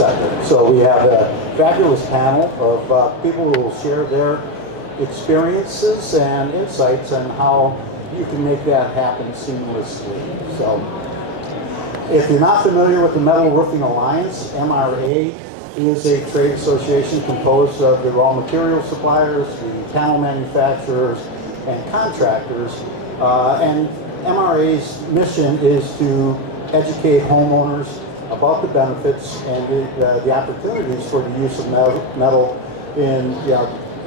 sector. So we have a fabulous panel of people who will share their experiences and insights on how you can make that happen seamlessly. So if you're not familiar with the Metal Roofing Alliance, MRA is a trade association composed of the raw material suppliers, the panel manufacturers, and contractors. And MRA's mission is to educate homeowners about the benefits and the opportunities for the use of metal in,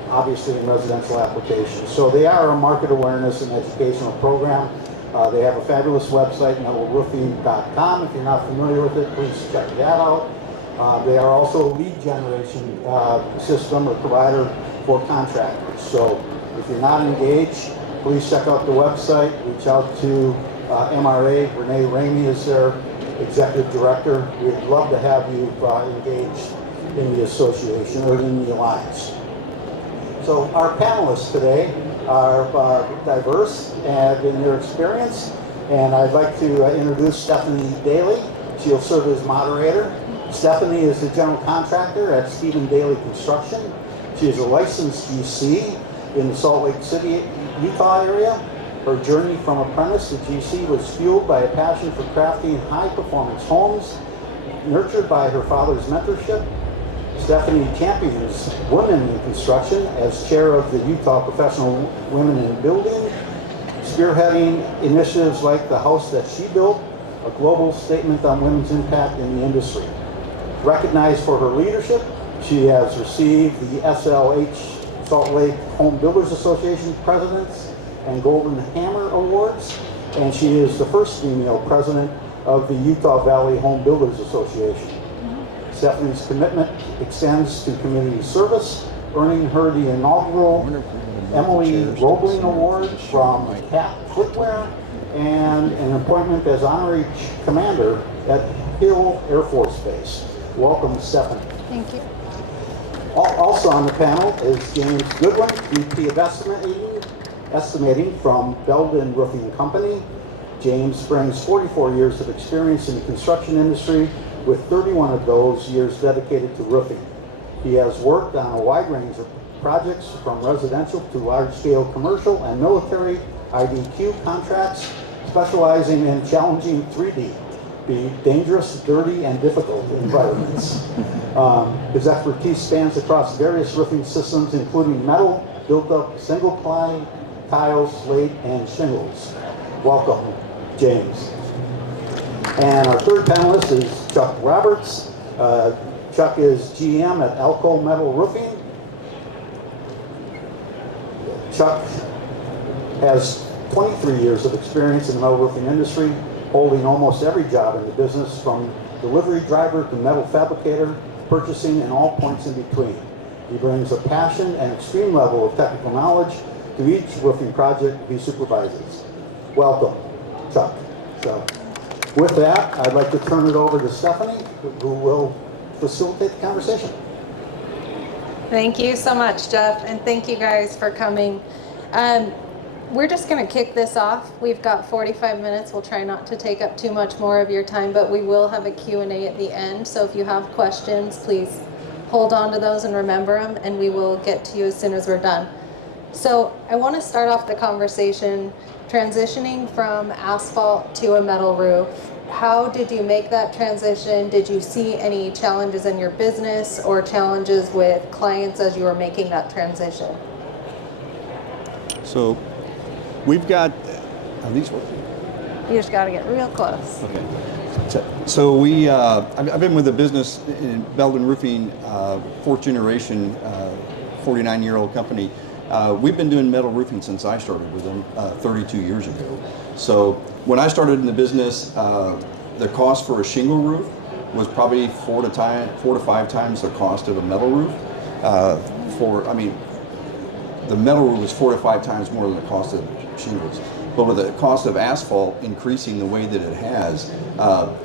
obviously in residential applications. So they are a market awareness and educational program. They have a fabulous website, metalroofing.com. If you're not familiar with it, please check that out. They are also a lead generation system or provider for contractors. So if you're not engaged, please check out the website, reach out to MRA. Renee Ramey is their executive director. We'd love to have you engaged in the association or in the alliance. So our panelists today are diverse and in their experience, and I'd like to introduce Stephanie Dailey. She'll serve as moderator. Stephanie is the general contractor at Dailey Construction. She is a licensed GC in the Salt Lake City, Utah area. Her journey from apprentice to GC was fueled by a passion for crafting high-performance homes, nurtured by her father's mentorship. Stephanie champions women in construction as chair of the Utah Professional Women in Building, spearheading initiatives like the house that she built, a global statement on women's impact in the industry. Recognized for her leadership, she has received the SLH Salt Lake Home Builders Association President's and Golden Hammer Awards, and she is the first female president of the Utah Valley Home Builders Association. Stephanie's commitment extends to community service, earning her the inaugural Emily Roebling Award from CAP Footwear and an appointment as honorary commander at Hill Air Force Base. Welcome, Stephanie. Thank you. Also on the panel is James Goodwin, VP of Estimating from Beldon Roofing Company. James brings 44 years of experience in the construction industry, with 31 of those years dedicated to roofing. He has worked on a wide range of projects from residential to large-scale commercial and military IDQ contracts, specializing in challenging 3D, the dangerous, dirty, and difficult environments. His expertise spans across various roofing systems, including metal, built-up single-ply, tiles, slate, and shingles. Welcome, James. And our third panelist is Chuck Roberts. Chuck is GM at Alco Metal Roofing. Chuck has 23 years of experience in the metal roofing industry, holding almost every job in the business, from delivery driver to metal fabricator, purchasing, and all points in between. He brings a passion and extreme level of technical knowledge to each roofing project he supervises. Welcome, Chuck. So, with that, I'd like to turn it over to Stephanie, who will facilitate the conversation. Thank you so much, Jeff, and thank you guys for coming. We're just going to kick this off. We've got 45 minutes. We'll try not to take up too much more of your time, but we will have a Q&A at the end. So if you have questions, please hold on to those and remember them, and we will get to you as soon as we're done. So I want to start off the conversation transitioning from asphalt to a metal roof. How did you make that transition? Did you see any challenges in your business or challenges with clients as you were making that transition? So we've got, are these working? You just got to get real close. Okay. So I've been with the business in Beldon Roofing, fourth generation, 49-year-old company. We've been doing metal roofing since I started with them 32 years ago. So when I started in the business, the cost for a shingle roof was probably 4 to 5 times the cost of a metal roof. The metal roof was 4 to 5 times more than the cost of shingles. But with the cost of asphalt increasing the way that it has,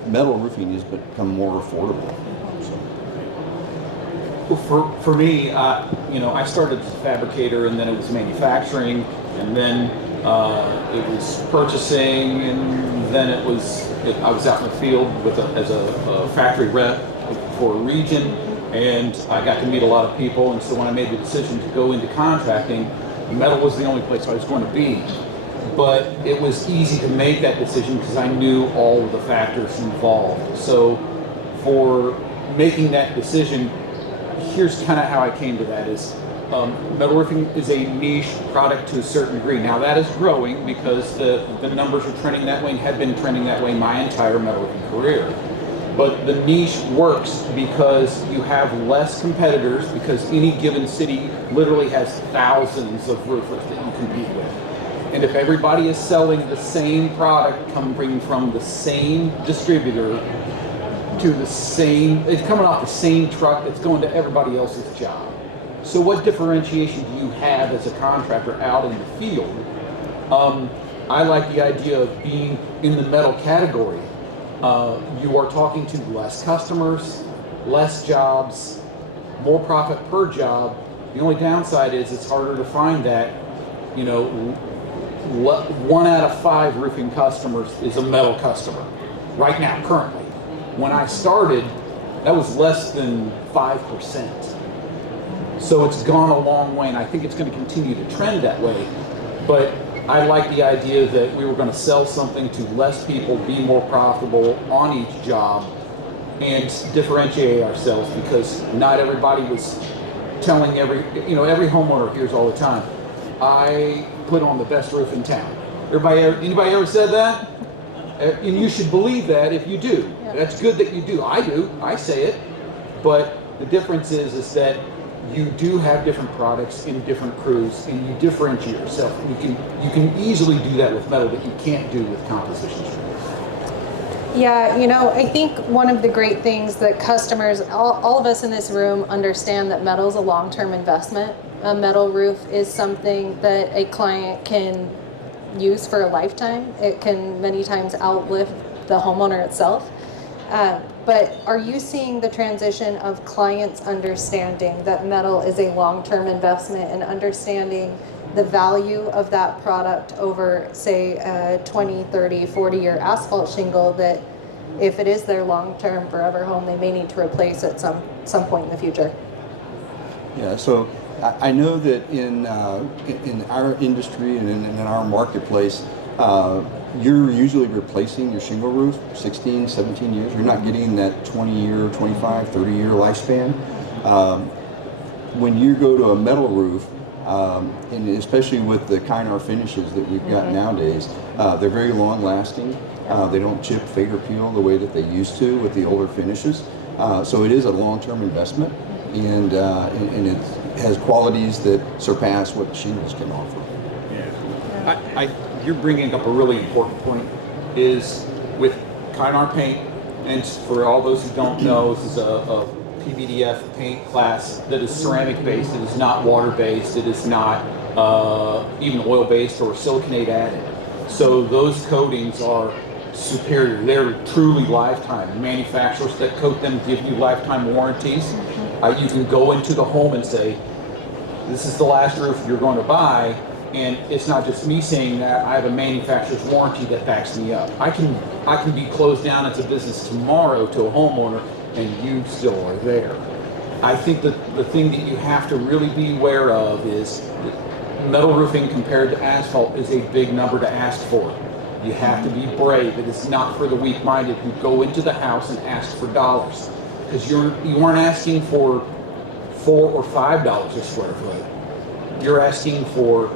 metal roofing has become more affordable. Well, for me, I started as a fabricator, and then it was manufacturing, and then it was purchasing, and then I was out in the field as a factory rep for a region, and I got to meet a lot of people. And so when I made the decision to go into contracting, metal was the only place I was going to be. But it was easy to make that decision because I knew all of the factors involved. So for making that decision, here's kind of how I came to that is metal roofing is a niche product to a certain degree. Now that is growing because the numbers are trending that way and have been trending that way my entire metal roofing career. But the niche works because you have less competitors, because any given city literally has thousands of roofers that you compete with. And if everybody is selling the same product coming from the same distributor to the same, it's coming off the same truck that's going to everybody else's job. So what differentiation do you have as a contractor out in the field? I like the idea of being in the metal category. You are talking to less customers, less jobs, more profit per job. The only downside is it's harder to find that, 1 out of 5 roofing customers is a metal customer right now, currently. When I started, that was less than 5%. So it's gone a long way, and I think it's going to continue to trend that way. But I like the idea that we were going to sell something to less people, be more profitable on each job, and differentiate ourselves, because not everybody was telling every homeowner hears all the time, I put on the best roof in town. Anybody ever said that? And you should believe that if you do. Yeah. That's good that you do. I do. I say it. But the difference is that you do have different products in different crews, and you differentiate yourself. You can easily do that with metal that you can't do with composition shingles. Yeah, I think one of the great things that customers, all of us in this room understand that metal is a long-term investment. A metal roof is something that a client can use for a lifetime. It can many times outlive the homeowner itself. But are you seeing the transition of clients understanding that metal is a long-term investment and understanding the value of that product over, say, a 20, 30, 40-year asphalt shingle, that if it is their long-term forever home, they may need to replace at some point in the future? Yeah, so I know that in our industry and in our marketplace, you're usually replacing your shingle roof 16, 17 years. You're not getting that 20-year, 25, 30-year lifespan. When you go to a metal roof, and especially with the Kynar finishes that we've got nowadays, they're very long lasting. They don't chip, fade, or peel the way that they used to with the older finishes. So it is a long-term investment, and it has qualities that surpass what shingles can offer. Yeah. You're bringing up a really important point, is with Kynar paint, and for all those who don't know, this is a PVDF paint class that is ceramic based. It is not water based. It is not even oil based or siliconate added. So those coatings are superior. They're truly lifetime. Manufacturers that coat them give you lifetime warranties. You can go into the home and say, this is the last roof you're going to buy, and it's not just me saying that. I have a manufacturer's warranty that backs me up. I can be closed down as a business tomorrow to a homeowner, and you still are there. I think that the thing that you have to really be aware of is that metal roofing compared to asphalt is a big number to ask for. You have to be brave. It is not for the weak-minded who go into the house and ask for dollars, because you aren't asking for $4 or $5 a square foot. You're asking for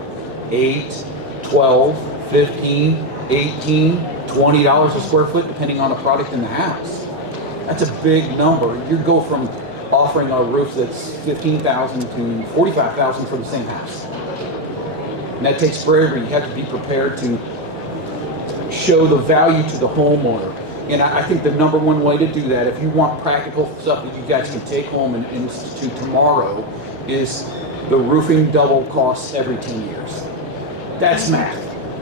$8, $12, $15, $18, $20 a square foot, depending on the product in the house. That's a big number. You go from offering a roof that's $15,000 to $45,000 for the same house. And that takes bravery. You have to be prepared to show the value to the homeowner. And I think the number one way to do that, if you want practical stuff that you guys can take home and institute tomorrow, is the roofing double costs every 10 years. That's math.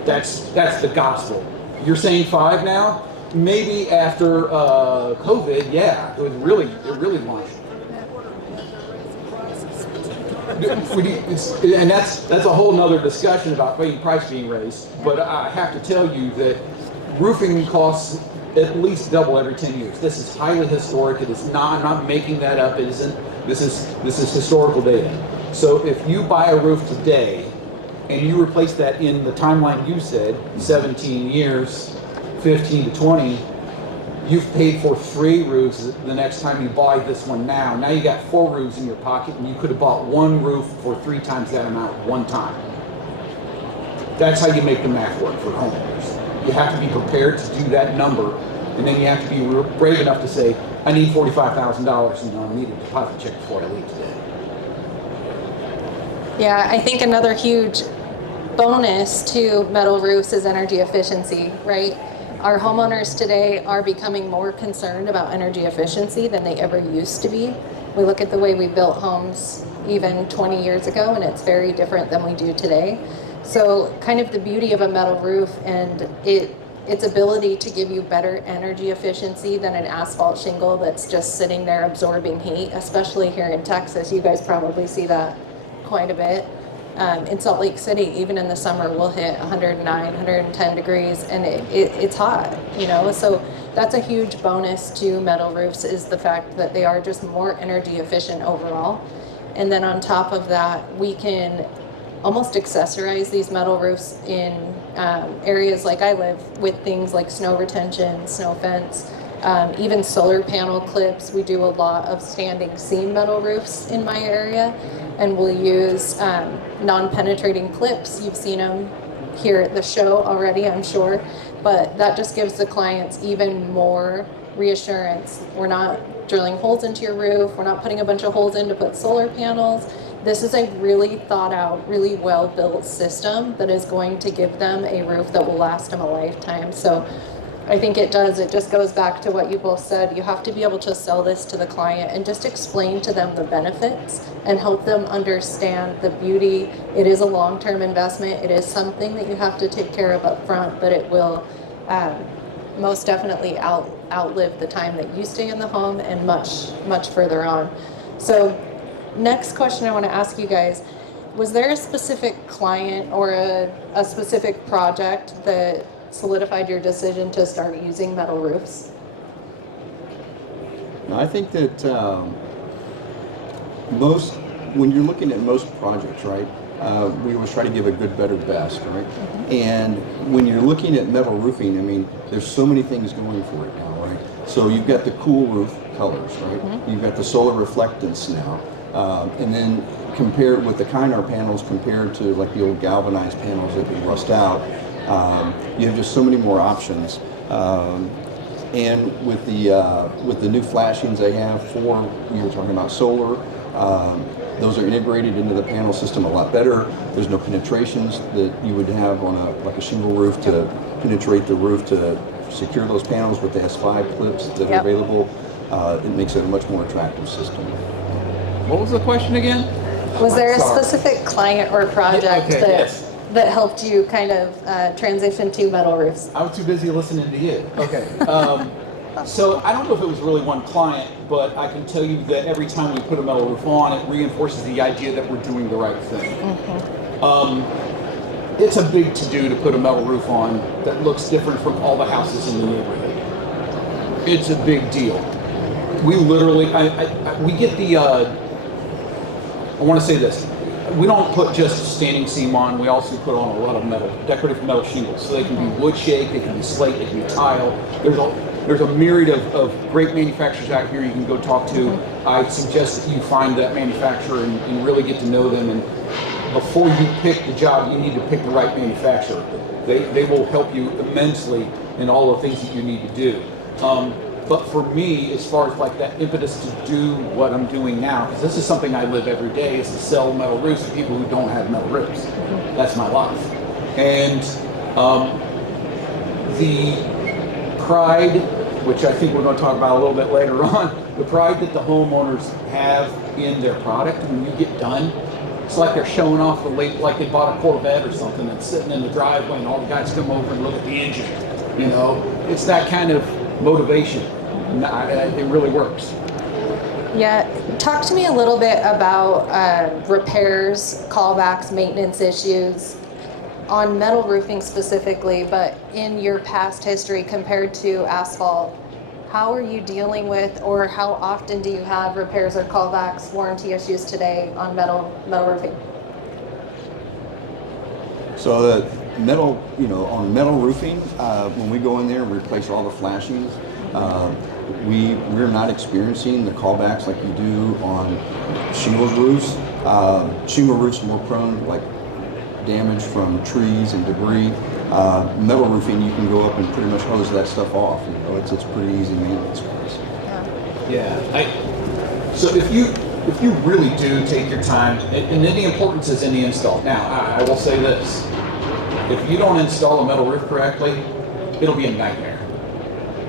That's the gospel. You're saying 5 now? Maybe after COVID, yeah, it really launched. And that's a whole nother discussion about price being raised. But I have to tell you that roofing costs at least double every 10 years. This is highly historic. It is not, I'm not making that up. It isn't, this is historical data. So if you buy a roof today and you replace that in the timeline you said, 17 years, 15 to 20, you've paid for 3 roofs the next time you buy this one now. Now you got 4 roofs in your pocket, and you could have bought 1 roof for 3 times that amount one time. That's how you make the math work for homeowners. You have to be prepared to do that number, and then you have to be brave enough to say, I need $45,000, and I need a deposit check before I leave today. Yeah, I think another huge bonus to metal roofs is energy efficiency, right? Our homeowners today are becoming more concerned about energy efficiency than they ever used to be. We look at the way we built homes even 20 years ago, and it's very different than we do today. So kind of the beauty of a metal roof and its ability to give you better energy efficiency than an asphalt shingle that's just sitting there absorbing heat, especially here in Texas. You guys probably see that quite a bit. In Salt Lake City, even in the summer, we'll hit 109, 110 degrees, and it's hot, you know? So that's a huge bonus to metal roofs, is the fact that they are just more energy efficient overall. And then on top of that, we can almost accessorize these metal roofs in areas like I live, with things like snow retention, snow fence, even solar panel clips. We do a lot of standing seam metal roofs in my area, and we'll use non-penetrating clips. You've seen them here at the show already, I'm sure, but that just gives the clients even more reassurance. We're not drilling holes into your roof. We're not putting a bunch of holes in to put solar panels. This is a really thought out, really well built system that is going to give them a roof that will last them a lifetime. So I think it just goes back to what you both said. You have to be able to sell this to the client and just explain to them the benefits and help them understand the beauty. It is a long-term investment. It is something that you have to take care of up front, but it will most definitely outlive the time that you stay in the home and much, much further on. So next question I want to ask you guys, was there a specific client or a specific project that solidified your decision to start using metal roofs? I think that when you're looking at most projects, right, we always try to give a good, better, best, right? Mm-hmm. And when you're looking at metal roofing, I mean, there's so many things going for it now, right? So you've got the cool roof colors, right? Mm-hmm. You've got the solar reflectance now. And then compared with the Kynar panels compared to like the old galvanized panels that would rust out, you have just so many more options. And with the new flashings they have for, you were talking about solar, those are integrated into the panel system a lot better. There's no penetrations that you would have on a shingle roof to penetrate the roof to secure those panels with the S5 clips that are available. It makes it a much more attractive system. What was the question again? Was there a specific client or project that helped you kind of transition to metal roofs? I was too busy listening to you. Okay. So I don't know if it was really one client, but I can tell you that every time we put a metal roof on, it reinforces the idea that we're doing the right thing. Mm-hmm. It's a big to-do to put a metal roof on that looks different from all the houses in the neighborhood. It's a big deal. We literally, we get the, I want to say this, we don't put just standing seam on, we also put on a lot of metal, decorative metal shingles. So they can be wood shake, they can be slate, they can be tile. There's a myriad of great manufacturers out here you can go talk to. Mm-hmm. I suggest that you find that manufacturer and really get to know them. And before you pick the job, you need to pick the right manufacturer. They will help you immensely in all the things that you need to do. But for me, as far as like that impetus to do what I'm doing now, because this is something I live every day, is to sell metal roofs to people who don't have metal roofs. Mm-hmm. That's my life. And the pride, which I think we're going to talk about a little bit later on, the pride that the homeowners have in their product when you get done, it's like they're showing off like they bought a Corvette or something that's sitting in the driveway and all the guys come over and look at the engine. You know, it's that kind of motivation. It really works. Yeah, talk to me a little bit about repairs, callbacks, maintenance issues. on metal roofing specifically, but in your past history compared to asphalt, how are you dealing with, or how often do you have repairs or callbacks, warranty issues today on metal roofing? So the metal, on metal roofing, when we go in there and replace all the flashings, we're not experiencing the callbacks like you do on shingle roofs. Shingle roofs are more prone, like damage from trees and debris. Metal roofing, you can go up and pretty much hose that stuff off. It's pretty easy maintenance for us. Yeah. So if you really do take your time, and then the importance is in the install. Now, I will say this: if you don't install a metal roof correctly, it'll be a nightmare.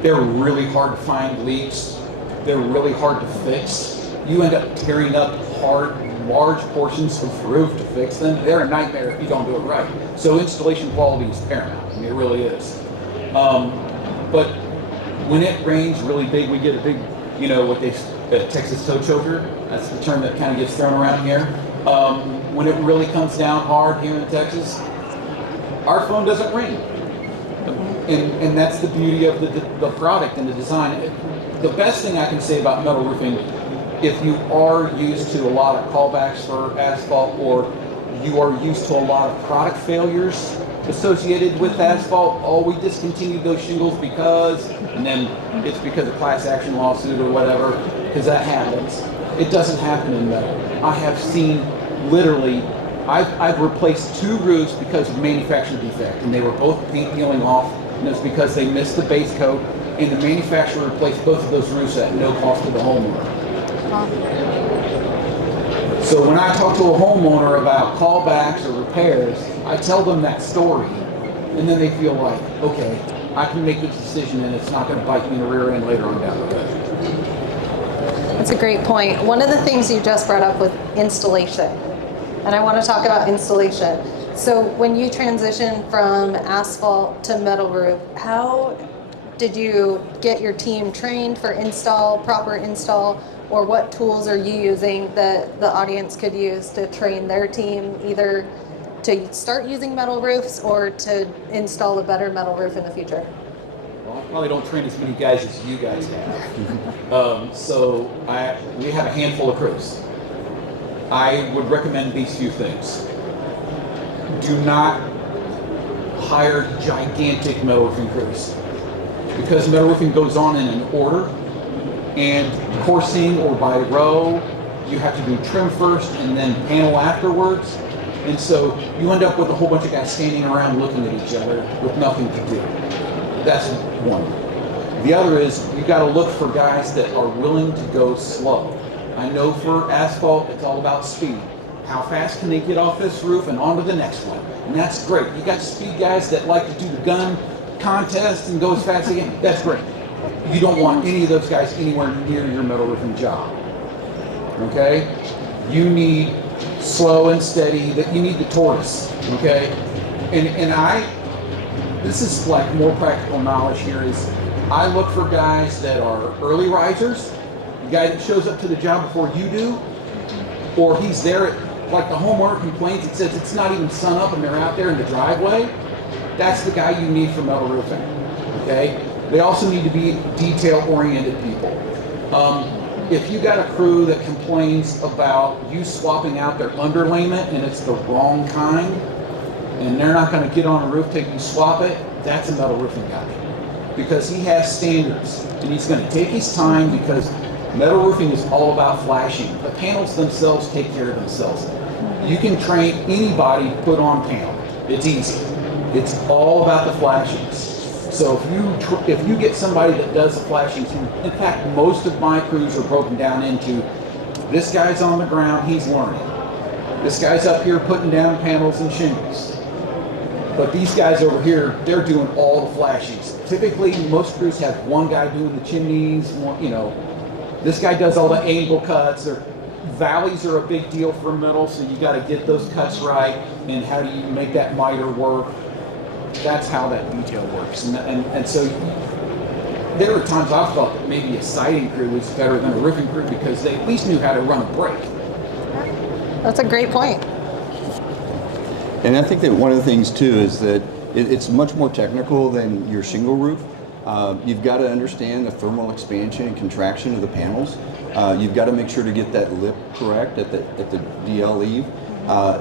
They're really hard to find leaks. They're really hard to fix. You end up tearing up large portions of roof to fix them. They're a nightmare if you don't do it right. So installation quality is paramount. I mean, it really is. But when it rains really big, we get a big, Texas toe choker. That's the term that kind of gets thrown around here. When it really comes down hard here in Texas, our phone doesn't ring. And that's the beauty of the product and the design. The best thing I can say about metal roofing, if you are used to a lot of callbacks for asphalt, or you are used to a lot of product failures associated with asphalt, we discontinued those shingles and then it's because of class action lawsuit or whatever, because that happens. It doesn't happen in metal. I have seen literally, I've replaced 2 roofs because of manufacturer defect, and they were both paint peeling off, and it's because they missed the base coat, and the manufacturer replaced both of those roofs at no cost to the homeowner. So when I talk to a homeowner about callbacks or repairs, I tell them that story, and then they feel like, okay, I can make this decision and it's not going to bite me in the rear end later on down the road. That's a great point. One of the things you just brought up was installation, and I want to talk about installation. So when you transition from asphalt to metal roof, how did you get your team trained for proper install, or what tools are you using that the audience could use to train their team either to start using metal roofs or to install a better metal roof in the future? Well, I probably don't train as many guys as you guys have. So we have a handful of crews. I would recommend these few things. Do not hire gigantic metal roofing crews, because metal roofing goes on in an order, and coursing or by row, you have to do trim first and then panel afterwards. And so you end up with a whole bunch of guys standing around looking at each other with nothing to do. That's one. The other is you got to look for guys that are willing to go slow. I know for asphalt, it's all about speed. How fast can they get off this roof and onto the next one? And that's great. You got speed guys that like to do the gun contest and go as fast as they can. That's great. You don't want any of those guys anywhere near your metal roofing job. Okay? You need slow and steady, you need the tortoise. Okay? And this is like more practical knowledge here, is I look for guys that are early risers, the guy that shows up to the job before you do, or he's there at, like the homeowner complains, it says it's not even sun up and they're out there in the driveway. That's the guy you need for metal roofing. Okay? They also need to be detail-oriented people. If you got a crew that complains about you swapping out their underlayment and it's the wrong kind, and they're not going to get on a roof till you swap it, that's a metal roofing guy. Because he has standards, and he's going to take his time, because metal roofing is all about flashing. The panels themselves take care of themselves. You can train anybody to put on panel. It's easy. It's all about the flashings. So if you get somebody that does the flashings, in fact, most of my crews are broken down into, this guy's on the ground, he's learning. This guy's up here putting down panels and shingles. But these guys over here, they're doing all the flashings. Typically, most crews have one guy doing the chimneys, this guy does all the angle cuts. Valleys are a big deal for metal, so you got to get those cuts right, and how do you make that miter work? That's how that detail works. And so there were times I thought that maybe a siding crew was better than a roofing crew, because they at least knew how to run a brake. That's a great point. And I think that one of the things too is that it's much more technical than your shingle roof. You've got to understand the thermal expansion and contraction of the panels. You've got to make sure to get that lip correct at the DL leave.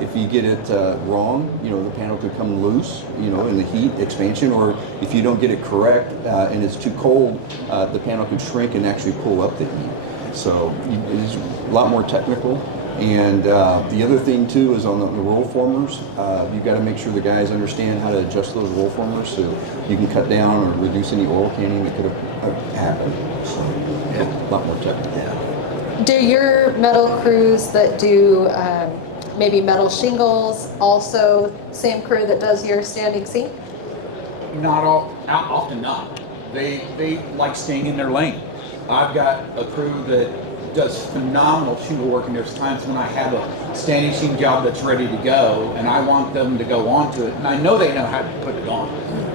If you get it wrong, the panel could come loose, in the heat expansion, or if you don't get it correct and it's too cold, the panel can shrink and actually pull up the heat. So it's a lot more technical. And the other thing too is on the roll formers, you've got to make sure the guys understand how to adjust those roll formers so you can cut down or reduce any oil canning that could have happened. So a lot more technical. Do your metal crews that do maybe metal shingles also same crew that does your standing seam? Not all, often not. They like staying in their lane. I've got a crew that does phenomenal shingle work, and there's times when I have a standing seam job that's ready to go and I want them to go onto it, and I know they know how to put it on,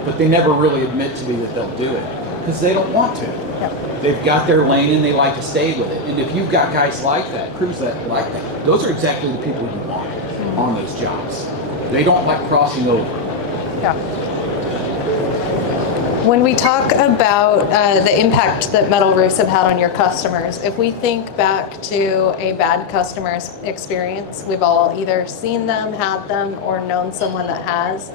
but they never really admit to me that they'll do it because they don't want to. Yep. They've got their lane and they like to stay with it. And if you've got guys like that, crews that like that, those are exactly the people you want on those jobs. They don't like crossing over. Yeah. When we talk about the impact that metal roofs have had on your customers, if we think back to a bad customer experience, we've all either seen them, had them, or known someone that has.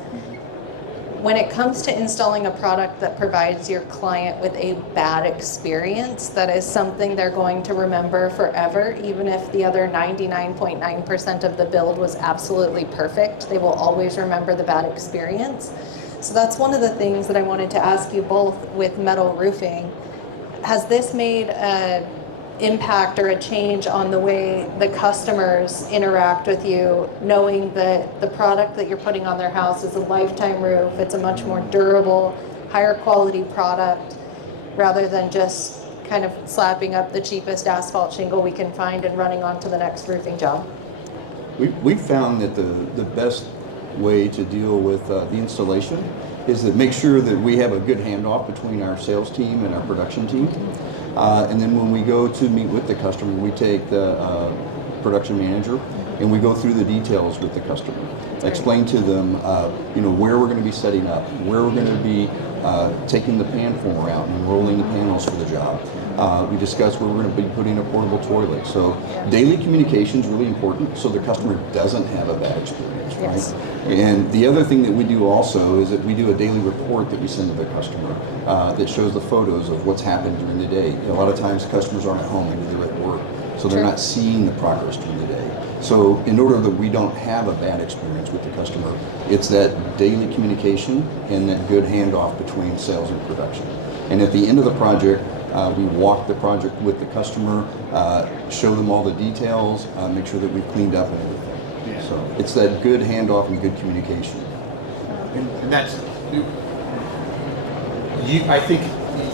When it comes to installing a product that provides your client with a bad experience, that is something they're going to remember forever, even if the other 99.9% of the build was absolutely perfect. They will always remember the bad experience. So that's one of the things that I wanted to ask you both with metal roofing. Has this made an impact or a change on the way the customers interact with you, knowing that the product that you're putting on their house is a lifetime roof, it's a much more durable, higher quality product, rather than just kind of slapping up the cheapest asphalt shingle we can find and running on to the next roofing job? We found that the best way to deal with the installation is to make sure that we have a good handoff between our sales team and our production team. And then when we go to meet with the customer, we take the production manager and we go through the details with the customer. Explain to them, where we're going to be setting up, where we're going to be taking the pan former out and rolling the panels for the job. We discuss where we're going to be putting a portable toilet. So daily communication is really important so the customer doesn't have a bad experience, right? Yes. And the other thing that we do also is that we do a daily report that we send to the customer that shows the photos of what's happened during the day. A lot of times customers aren't at home, maybe they're at work, so they're not seeing the progress during the day. So in order that we don't have a bad experience with the customer, it's that daily communication and that good handoff between sales and production. And at the end of the project, we walk the project with the customer, show them all the details, make sure that we've cleaned up and everything. Yeah. So it's that good handoff and good communication. And that's, I think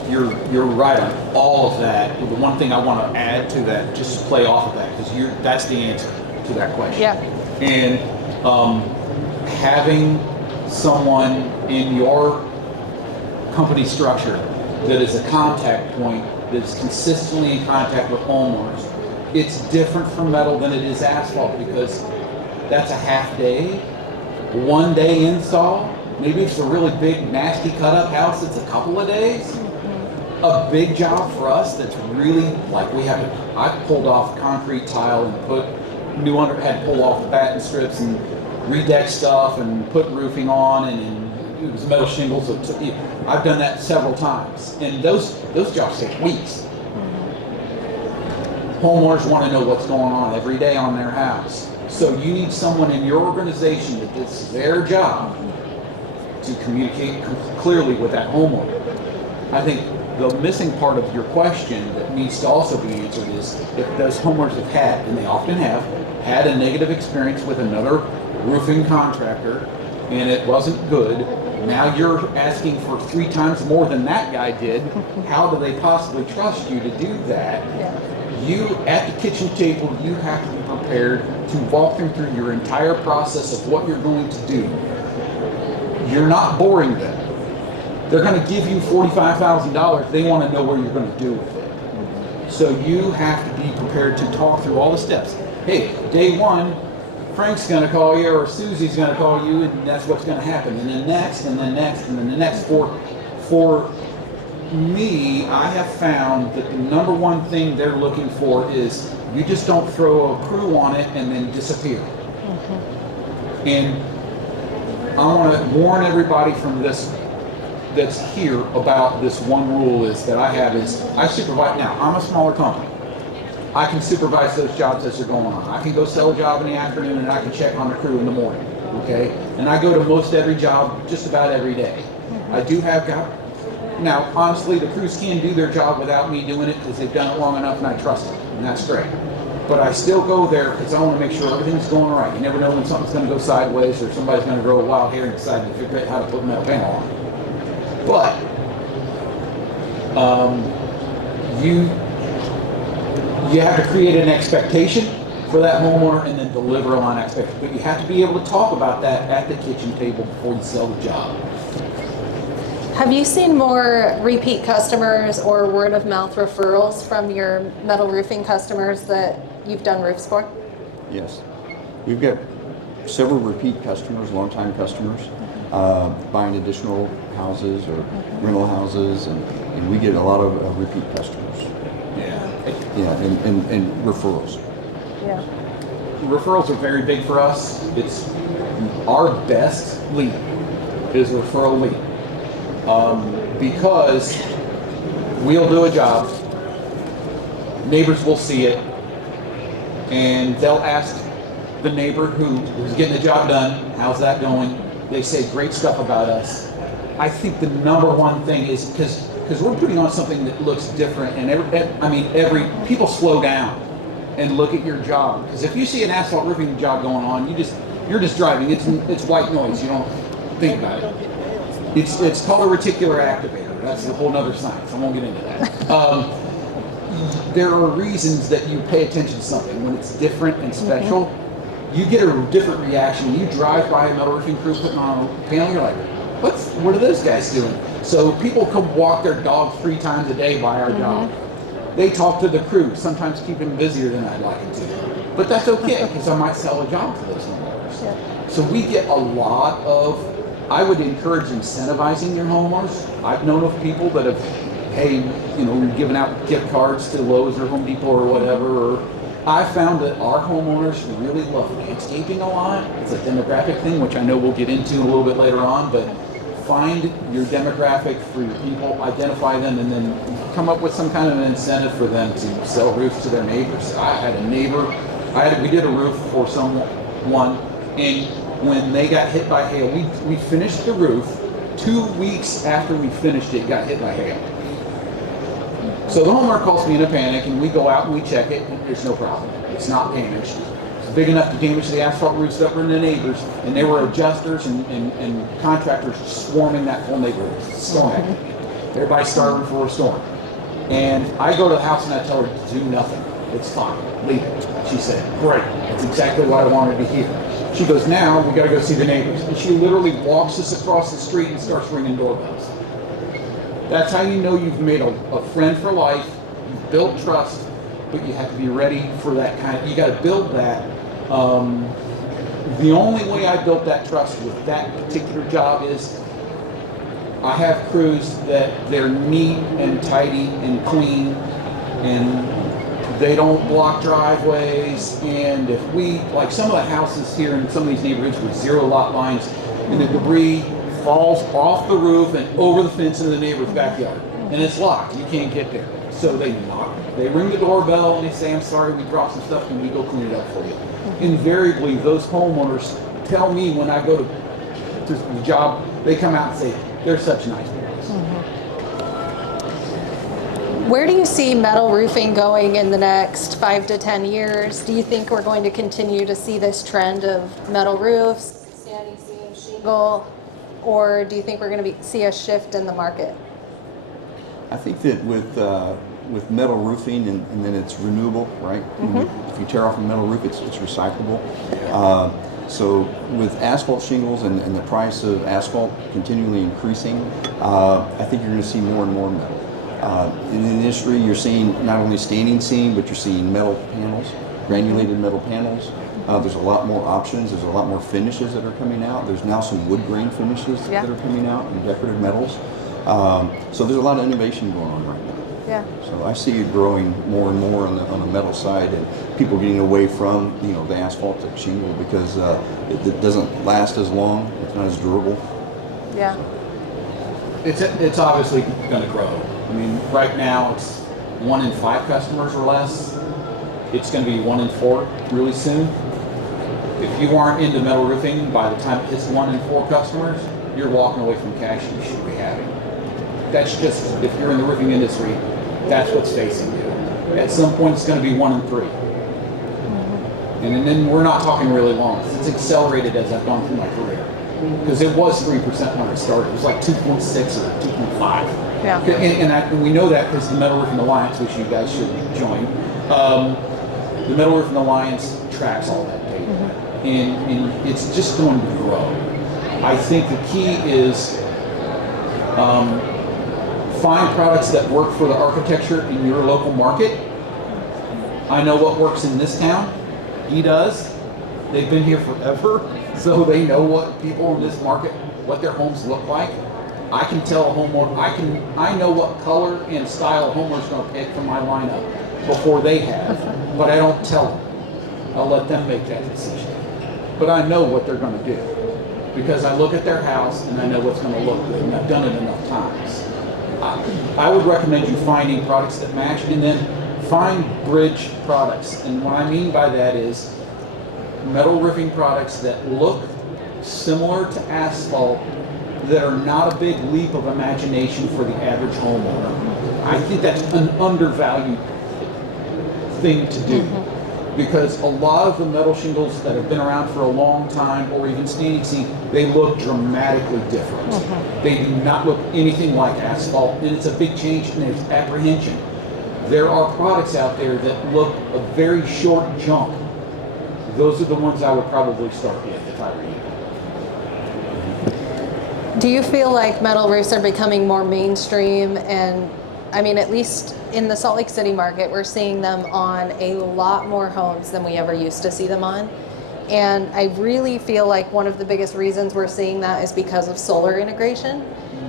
you're right on all of that. The one thing I want to add to that, just to play off of that, because that's the answer to that question. Yeah. And having someone in your company structure that is a contact point, that is consistently in contact with homeowners, it's different from metal than it is asphalt, because that's a half day, 1 day install. Maybe it's a really big, nasty cut-up house, it's a couple of days. A big job for us that's really, like, I pulled off concrete tile and put had pulled off the batten strips and redeck stuff and put roofing on, and it was metal shingles. So I've done that several times, and those jobs take weeks. Homeowners want to know what's going on every day on their house. So you need someone in your organization that it's their job to communicate clearly with that homeowner. I think the missing part of your question that needs to also be answered is if those homeowners have had, and they often have, had a negative experience with another roofing contractor and it wasn't good, now you're asking for 3 times more than that guy did. How do they possibly trust you to do that? Yeah. You, at the kitchen table, you have to be prepared to walk them through your entire process of what you're going to do. You're not boring them. They're going to give you $45,000. They want to know what you're going to do with it. So you have to be prepared to talk through all the steps. Hey, day one, Frank's going to call you, or Susie's going to call you, and that's what's going to happen. And then next, and then next, and then the next. For me, I have found that the number one thing they're looking for is you just don't throw a crew on it and then disappear. And I want to warn everybody from this that's here about this one rule is that I have is I supervise. Now, I'm a smaller company. I can supervise those jobs as they're going on. I can go sell a job in the afternoon and I can check on the crew in the morning, okay? And I go to most every job just about every day. I do have now, honestly, the crews can do their job without me doing it because they've done it long enough and I trust them, and that's great. But I still go there because I want to make sure everything's going all right. You never know when something's going to go sideways or somebody's going to grow a wild hair and decide to figure out how to put a metal panel on. But you have to create an expectation for that homeowner and then deliver on expectation. But you have to be able to talk about that at the kitchen table before you sell the job. Have you seen more repeat customers or word of mouth referrals from your metal roofing customers that you've done roofs for? Yes. We've got several repeat customers, longtime customers, buying additional houses or rental houses, and we get a lot of repeat customers. Yeah, and referrals. Yeah. Referrals are very big for us. It's our best lead is referral lead. Because we'll do a job, neighbors will see it, and they'll ask the neighbor who's getting the job done, how's that going? They say great stuff about us. I think the number one thing is because we're putting on something that looks different, and people slow down and look at your job. Because if you see an asphalt roofing job going on, you're just driving. It's white noise. You don't think about it. It's called a reticular activator. That's a whole nother science. I won't get into that. There are reasons that you pay attention to something. When it's different and special, you get a different reaction. You drive by a metal roofing crew putting on a panel, you're like, what are those guys doing? So people come walk their dog 3 times a day by our job. They talk to the crew, sometimes keep them busier than I'd like them to. But that's okay, because I might sell a job to those homeowners. Yeah. So we get a lot of, I would encourage incentivizing your homeowners. I've known of people that have, hey, we're giving out gift cards to Lowe's or Home Depot or whatever. Or I found that our homeowners really love landscaping a lot. It's a demographic thing, which I know we'll get into a little bit later on, but find your demographic for your people, identify them, and then come up with some kind of an incentive for them to sell roofs to their neighbors. I had a neighbor, we did a roof for someone, and when they got hit by hail, we finished the roof. 2 weeks after we finished it, got hit by hail. So the homeowner calls me in a panic, and we go out and we check it, and there's no problem. It's not damaged. It's big enough to damage the asphalt roofs that were in the neighbors, and there were adjusters and contractors swarming that whole neighborhood. Storming. Everybody's starving for a storm. And I go to the house and I tell her to do nothing. It's fine. Leave it. She said, great. That's exactly what I wanted to hear. She goes, now we got to go see the neighbors. And she literally walks us across the street and starts ringing doorbells. That's how you know you've made a friend for life. You've built trust, but you have to be ready for that you got to build that. The only way I built that trust with that particular job is I have crews that they're neat and tidy and clean, and they don't block driveways. And if like some of the houses here in some of these neighborhoods with 0 lot lines, and the debris falls off the roof and over the fence into the neighbor's backyard, and it's locked, you can't get there. So they ring the doorbell and they say, I'm sorry, we dropped some stuff, and we go clean it up for you. Invariably, those homeowners tell me when I go to the job, they come out and say, they're such nice people. Where do you see metal roofing going in the next 5 to 10 years? Do you think we're going to continue to see this trend of metal roofs, standing seam, shingle, or do you think we're going to see a shift in the market? I think that with metal roofing and then it's renewable, right? If you tear off a metal roof, it's recyclable. So with asphalt shingles and the price of asphalt continually increasing, I think you're going to see more and more metal. In the industry, you're seeing not only standing seam, but you're seeing metal panels, granulated metal panels. There's a lot more options. There's a lot more finishes that are coming out. There's now some wood grain finishes Yeah. that are coming out and decorative metals. So there's a lot of innovation going on right now. Yeah. So I see it growing more and more on the metal side, and people getting away from the asphaltic shingle because it doesn't last as long. It's not as durable. Yeah. It's obviously going to grow. I mean, right now it's 1 in 5 customers or less. It's going to be 1 in 4 really soon. If you aren't into metal roofing, by the time it's 1 in 4 customers, you're walking away from cash you should be having. That's just, if you're in the roofing industry, that's what's facing you. At some point, it's going to be 1 in 3. And then we're not talking really long. It's accelerated as I've gone through my career. Because it was 3% when I started. It was like 2.6 or 2.5. Yeah. And we know that because the Metal Roofing Alliance, which you guys should join, the Metal Roofing Alliance tracks all that data. And it's just going to grow. I think the key is find products that work for the architecture in your local market. I know what works in this town. He does. They've been here forever, so they know what people in this market, what their homes look like. I can tell a homeowner, I know what color and style a homeowner's going to pick from my lineup before they have, but I don't tell them. I'll let them make that decision. But I know what they're going to do because I look at their house and I know what's going to look good, and I've done it enough times. I would recommend you finding products that match, and then find bridge products. And what I mean by that is metal roofing products that look similar to asphalt that are not a big leap of imagination for the average homeowner. I think that's an undervalued thing to do. Because a lot of the metal shingles that have been around for a long time, or even standing seam, they look dramatically different. They do not look anything like asphalt, and it's a big change in its apprehension. There are products out there that look a very short jump. Those are the ones I would probably start with if I were you. Do you feel like metal roofs are becoming more mainstream? And I mean, at least in the Salt Lake City market, we're seeing them on a lot more homes than we ever used to see them on. And I really feel like one of the biggest reasons we're seeing that is because of solar integration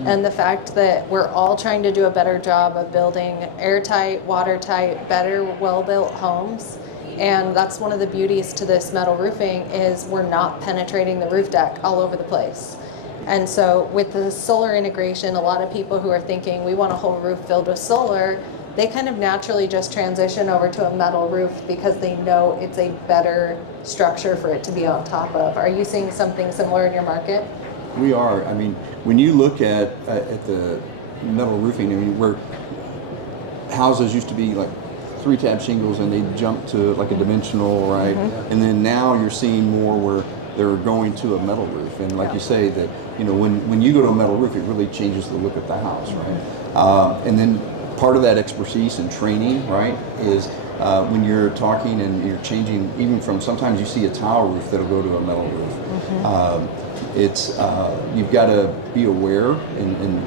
and the fact that we're all trying to do a better job of building airtight, watertight, better, well-built homes. And that's one of the beauties to this metal roofing is we're not penetrating the roof deck all over the place. And so with the solar integration, a lot of people who are thinking we want a whole roof filled with solar, they kind of naturally just transition over to a metal roof because they know it's a better structure for it to be on top of. Are you seeing something similar in your market? We are. I mean, when you look at the metal roofing, I mean, where houses used to be like 3-tab shingles and they jumped to like a dimensional, right? And then now you're seeing more where they're going to a metal roof. And like you say, that when you go to a metal roof, it really changes the look of the house, right? And then part of that expertise and training, right, is when you're talking and you're changing, even from sometimes you see a tile roof that'll go to a metal roof. You've got to be aware and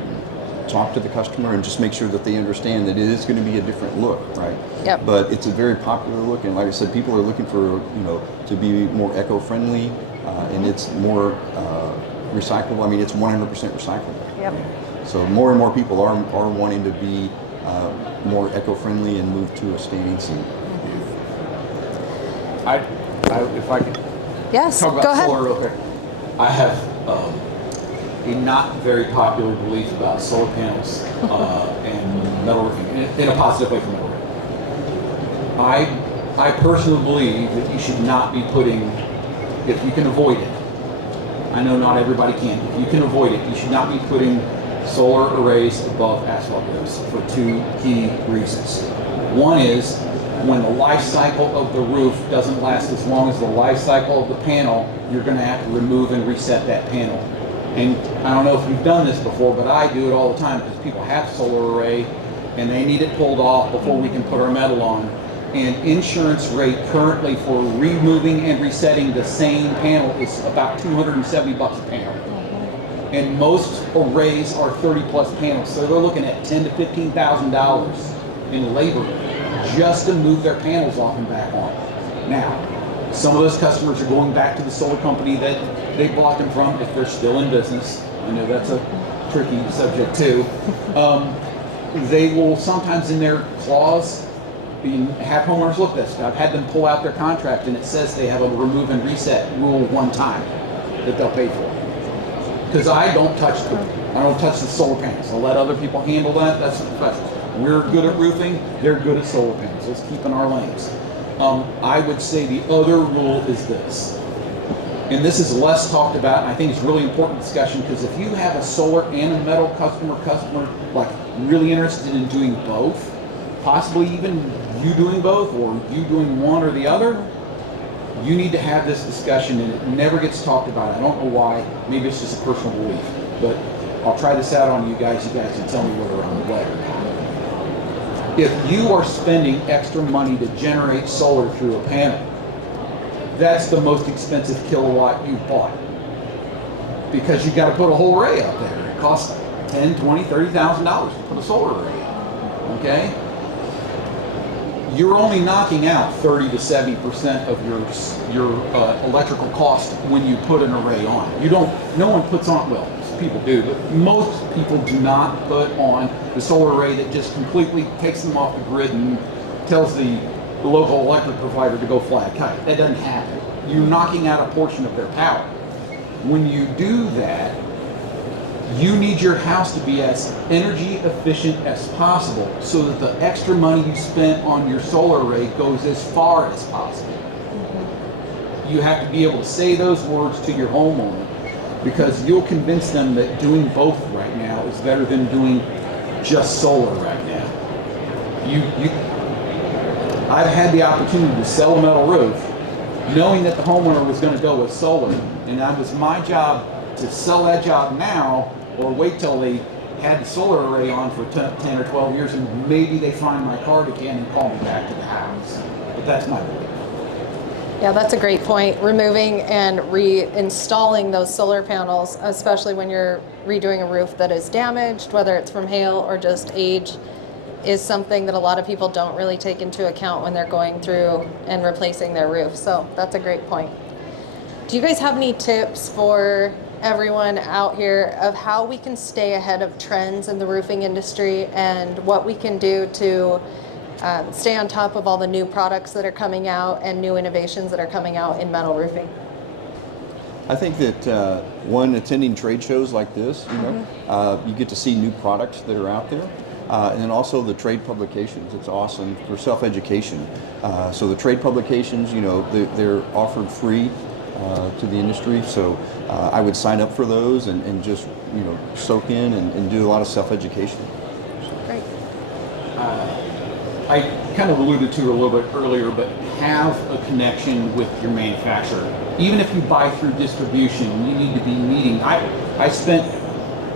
talk to the customer and just make sure that they understand that it is going to be a different look, right? Yep. But it's a very popular look, and like I said, people are looking for to be more eco-friendly, and it's more recyclable. I mean, it's 100% recyclable. Yep. So more and more people are wanting to be more eco-friendly and move to a standing seam. If I could Yes, talk about go ahead. solar real quick. I have a not very popular belief about solar panels and metal roofing in a positive way for metal roofing. I personally believe that you should not be putting, if you can avoid it, I know not everybody can, if you can avoid it, you should not be putting solar arrays above asphalt roofs for 2 key reasons. One is when the life cycle of the roof doesn't last as long as the life cycle of the panel, you're going to have to remove and reset that panel. And I don't know if you've done this before, but I do it all the time because people have solar array and they need it pulled off before we can put our metal on. And insurance rate currently for removing and resetting the same panel is about $270 a panel. And most arrays are 30+ panels, so they're looking at $10,000 to $15,000 in labor just to move their panels off and back on. Now, Some of those customers are going back to the solar company that they bought them from if they're still in business. I know that's a tricky subject too. They will sometimes in their clause have homeowners look at this. I've had them pull out their contract and it says they have a remove and reset rule one time that they'll pay for. Because I don't touch the solar panels. I'll let other people handle that. That's the professionals. We're good at roofing. They're good at solar panels. Let's keep in our lanes. I would say the other rule is this, and this is less talked about, and I think it's really important discussion, because if you have a solar and a metal customer like really interested in doing both, possibly even you doing both or you doing one or the other, you need to have this discussion, and it never gets talked about. I don't know why. Maybe it's just a personal belief, but I'll try this out on you guys. You guys can tell me whether I'm right or not. If you are spending extra money to generate solar through a panel, that's the most expensive kilowatt you've bought, because you've got to put a whole array up there. It costs $10,000, $20,000, $30,000 to put a solar array up. Okay? You're only knocking out 30 to 70% of your electrical cost when you put an array on. No one puts on, well, people do, but most people do not put on the solar array that just completely takes them off the grid and tells the local electric provider to go fly a kite. That doesn't happen. You're knocking out a portion of their power. When you do that, you need your house to be as energy efficient as possible so that the extra money you spent on your solar array goes as far as possible. You have to be able to say those words to your homeowner, because you'll convince them that doing both right now is better than doing just solar right now. I've had the opportunity to sell a metal roof knowing that the homeowner was going to go with solar, and that was my job to sell that job now or wait till they had the solar array on for 10 or 12 years and maybe they find my card again and call me back to the house. But that's my belief. Yeah, that's a great point. Removing and reinstalling those solar panels, especially when you're redoing a roof that is damaged, whether it's from hail or just age, is something that a lot of people don't really take into account when they're going through and replacing their roof. So that's a great point. Do you guys have any tips for everyone out here of how we can stay ahead of trends in the roofing industry and what we can do to stay on top of all the new products that are coming out and new innovations that are coming out in metal roofing? I think that one, attending trade shows like this, you get to see new products that are out there. And then also the trade publications. It's awesome for self-education. So the trade publications, they're offered free to the industry. So I would sign up for those and just, soak in and do a lot of self-education. Great. I kind of alluded to it a little bit earlier, but have a connection with your manufacturer. Even if you buy through distribution, you need to be meeting. I spent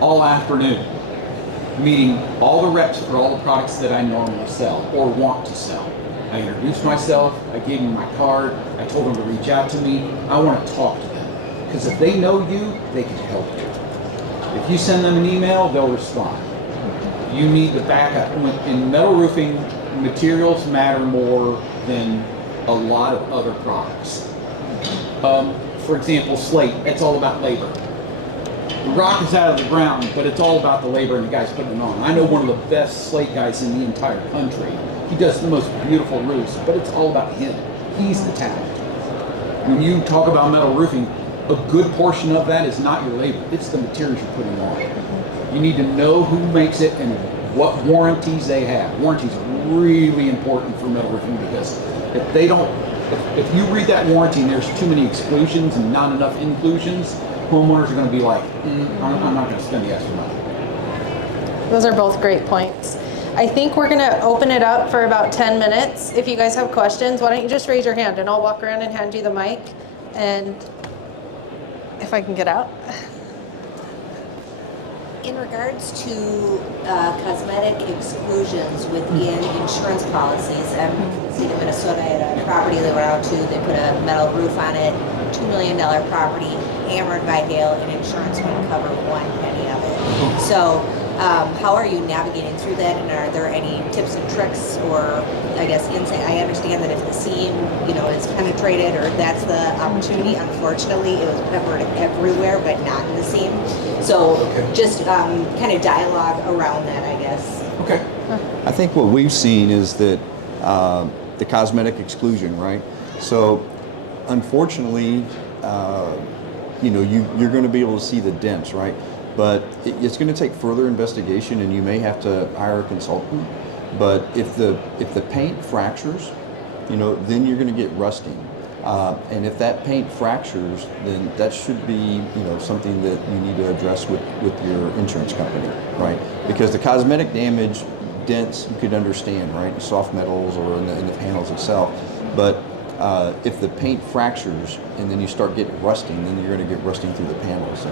all afternoon meeting all the reps for all the products that I normally sell or want to sell. I introduced myself, I gave them my card, I told them to reach out to me. I want to talk to them, because if they know you, they can help you. If you send them an email, they'll respond. You need the backup. In metal roofing, materials matter more than a lot of other products. For example, slate, it's all about labor. The rock is out of the ground, but it's all about the labor and the guys putting it on. I know one of the best slate guys in the entire country. He does the most beautiful roofs, but it's all about him. He's the talent. When you talk about metal roofing, a good portion of that is not your labor, it's the materials you're putting on. You need to know who makes it and what warranties they have. Warranties are really important for metal roofing, because if you read that warranty and there's too many exclusions and not enough inclusions, homeowners are going to be like, I'm not going to spend the extra money. Those are both great points. I think we're going to open it up for about 10 minutes. If you guys have questions, why don't you just raise your hand and I'll walk around and hand you the mic. And if I can get out. In regards to cosmetic exclusions within insurance policies, I'm in the state of Minnesota. I had a property they went out to, they put a metal roof on it, $2 million property, hammered by hail, and insurance wouldn't cover one penny of it. So How are you navigating through that, and are there any tips and tricks, or I guess insight? I understand that if the seam, is penetrated, or that's the opportunity. Unfortunately, it was peppered everywhere, but not in the seam. So just kind of dialogue around that, I guess. Okay. I think what we've seen is that the cosmetic exclusion, right? So unfortunately, you're going to be able to see the dents, right? But it's going to take further investigation, and you may have to hire a consultant. But if the paint fractures, then you're going to get rusting. And if that paint fractures, then that should be, something that you need to address with your insurance company, right? Because the cosmetic damage, dents, you could understand, right? Soft metals or in the panels itself. But if the paint fractures and then you start getting rusting, then you're going to get rusting through the panels,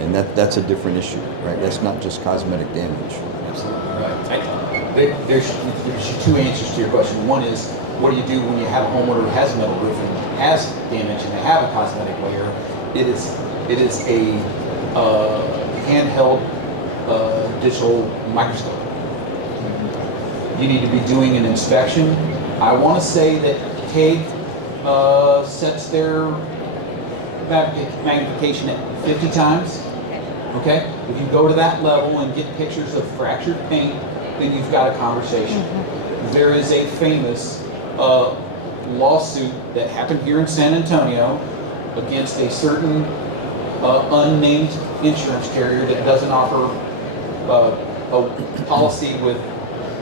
and that's a different issue, right? That's not just cosmetic damage. Absolutely right. There's two answers to your question. One is, what do you do when you have a homeowner who has metal roofing, has damage, and they have a cosmetic layer? It is a handheld digital microscope. You need to be doing an inspection. I want to say that Hague sets their magnification at 50 times. Okay? If you go to that level and get pictures of fractured paint, then you've got a conversation. There is a famous lawsuit that happened here in San Antonio against a certain unnamed insurance carrier that doesn't offer a policy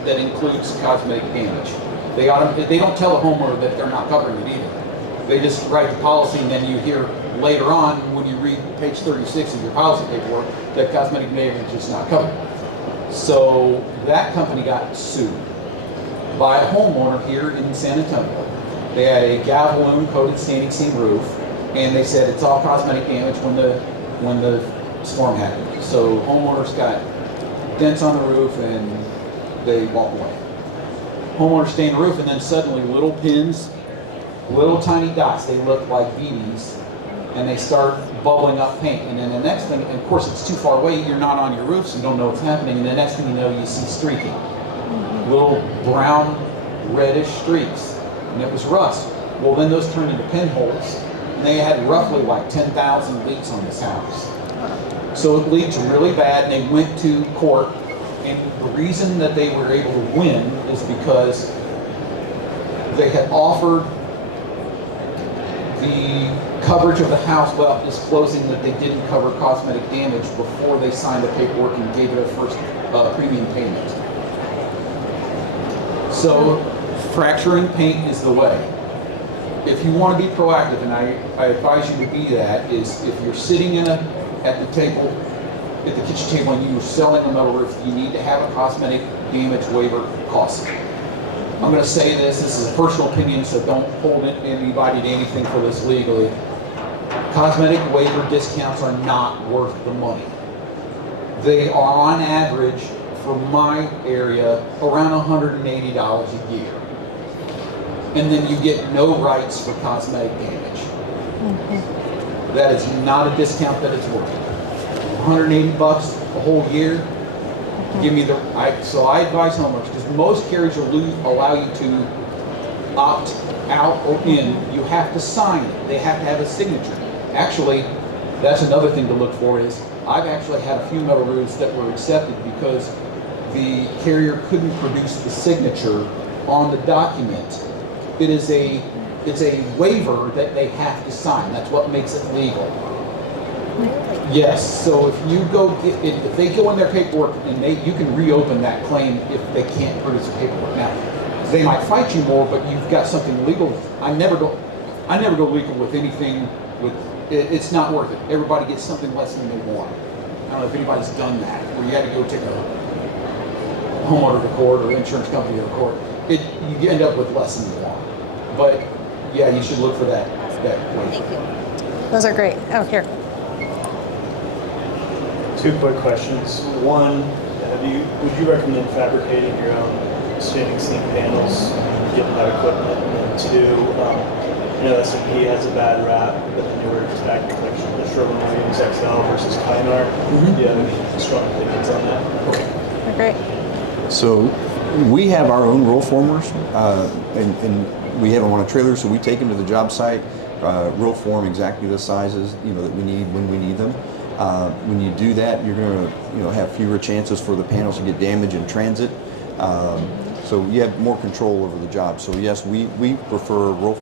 that includes cosmetic damage. They don't tell the homeowner that they're not covering it either. They just write the policy, and then you hear later on when you read page 36 of your policy paperwork that cosmetic damage is not covered. So that company got sued by a homeowner here in San Antonio. They had a Galvalume coated standing seam roof, and they said it's all cosmetic damage when the storm happened. So homeowners got dents on the roof and they walk away. Homeowners stay in the roof, and then suddenly little pins, little tiny dots, they look like BBs, and they start bubbling up paint. And then the next thing, and of course it's too far away, you're not on your roof, so you don't know what's happening, and the next thing you know, you see streaking. Little brown, reddish streaks, and it was rust. Well, then those turned into pinholes, and they had roughly like 10,000 leaks on this house. So it leaked really bad, and they went to court, and the reason that they were able to win is because they had offered the coverage of the house without disclosing that they didn't cover cosmetic damage before they signed the paperwork and gave their first premium payment. So fracturing paint is the way. If you want to be proactive, and I advise you to be that, is if you're sitting at the table, at the kitchen table, and you're selling a metal roof, you need to have a cosmetic damage waiver cost. I'm going to say this is a personal opinion, so don't hold anybody to anything for this legally. Cosmetic waiver discounts are not worth the money. They are on average, for my area, around $180 a year. And then you get no rights for cosmetic damage. That is not a discount that it's worth. 180 bucks a whole year. Give me so I advise homeowners, because most carriers will allow you to opt out or in. You have to sign it. They have to have a signature. Actually, that's another thing to look for is I've actually had a few metal roofs that were accepted because the carrier couldn't produce the signature on the document. It's a waiver that they have to sign. That's what makes it legal. Yes, so if you if they go in their paperwork and you can reopen that claim if they can't produce the paperwork. Now, they might fight you more, but you've got something legal. I never go legal with anything. It's not worth it. Everybody gets something less than they want. I don't know if anybody's done that, where you had to go take a homeowner to court or insurance company to court. You end up with less than you want. But yeah, you should look for that way. Thank you. Those are great. Oh, here. Two quick questions. One, would you recommend fabricating your own standing seam panels, getting that equipment? And then two, S&P has a bad rap, but the newer tag protection Sherwin-Williams XL versus Kynar. Do you have any strong opinions on that? Great. So we have our own roll formers, and we have them on a trailer, so we take them to the job site, roll form exactly the sizes that we need when we need them. When you do that, you're going to have fewer chances for the panels to get damaged in transit. So you have more control over the job. So yes, we prefer roll